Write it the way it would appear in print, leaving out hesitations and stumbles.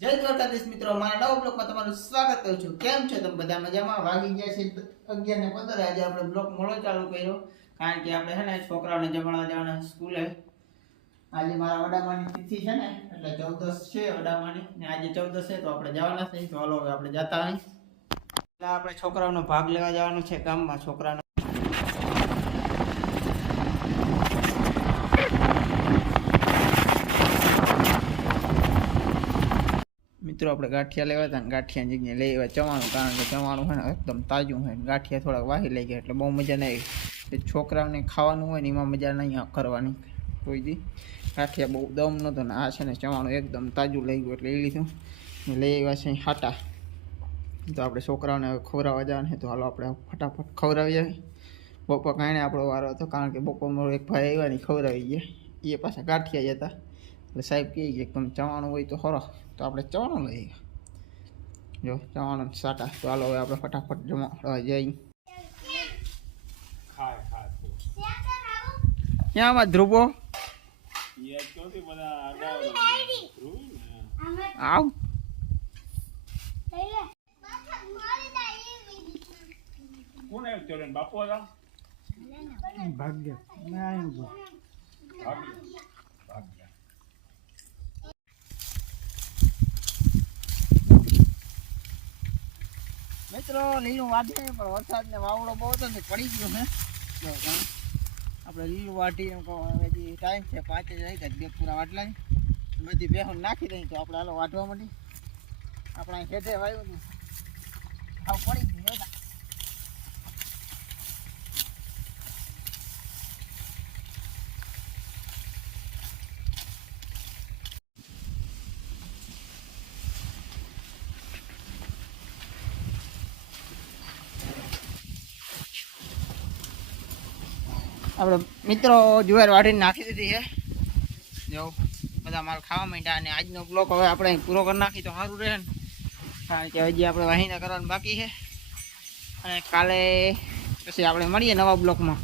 જય દ્વારકાધીશ મિત્રો, મારા નવા બ્લોગમાં તમારું સ્વાગત કરું છું। કેમ છો તમે બધા? મજામાં? વાગી ગયા છે 11:15। આજે આપણે બ્લોગ મોડો ચાલુ કર્યો કારણ કે આપણે છે ને છોકરાઓને જમાડવા જવાના સ્કૂલે। આજે મારા વડામાની તિથિ છે ને, એટલે 14 છે વડામાની ને આજે 14 છે, તો આપણે જવાના છે। તો હાલો હવે આપણે જતા અહીં। એટલે આપણે છોકરાઓનો ભાગ લેવા જવાનું છે ગામમાં। છોકરાનો મિત્રો આપણે ગાંઠિયા લેવા હતા ને ગાંઠિયાની જગ્યાએ લઈ આવ્યા ચવાણું, કારણ કે ચવાણું હોય ને એકદમ તાજું હોય, ગાંઠિયા થોડાક વાહી લઈ ગયા એટલે બહુ મજા નહીં આવી। છોકરાઓને ખાવાનું હોય ને એમાં મજા નહીં કરવાની કોઈ દી। ગાંઠિયા બહુ દમ નહોતો ને આ છે ને ચવાણું એકદમ તાજું લઈ ગયું એટલે એ લીધું લઈ આવ્યા છે હાટા। તો આપણે છોકરાઓને હવે ખવડાવવા જવાનું છે, તો હાલો આપણે ફટાફટ ખવડાવી આવી। બપોર કાંઈ આપણો વારો હતો, કારણ કે બપોરમાં એક ભાઈ આવ્યા ને ખવડાવી ગયા, એ પાછા ગાંઠિયા જતા એટલે સાહેબ કહે કે એકદમ ચવાણું હોય તો ખરો, તો આપણે ચવાણું લઈ જો ચવાણું સાટા। તો હાલો હવે આપણે ફટાફટ જમવા જઈએ। ક્યાં માં ધ્રુવો આવ ભાગ્ય મિત્રો લીલું વાટી પણ વરસાદ ને વાવડો બહુ હતો ને પડી ગયો છે। આપણે લીલું વાટી એમ હજી ટાઈમ છે 5 જાય બે પૂરા વાટલા બધી બેહું નાખી દઈ, તો આપણે હાલો વાટવા માંડી। આપણે ખેતે વાવ્યું ને આવ પડી ગયું। આપણે મિત્રો જુવાર વાટીને નાખી દીધી છે, જો બધા માલ ખાવા માંડ્યા। અને આજનો બ્લોક હવે આપણે પૂરો કરી નાખી તો સારું રહે ને, કારણ કે હજી આપણે વાહીને કરવાનું બાકી છે। અને કાલે પછી આપણે મળીએ નવા બ્લોકમાં।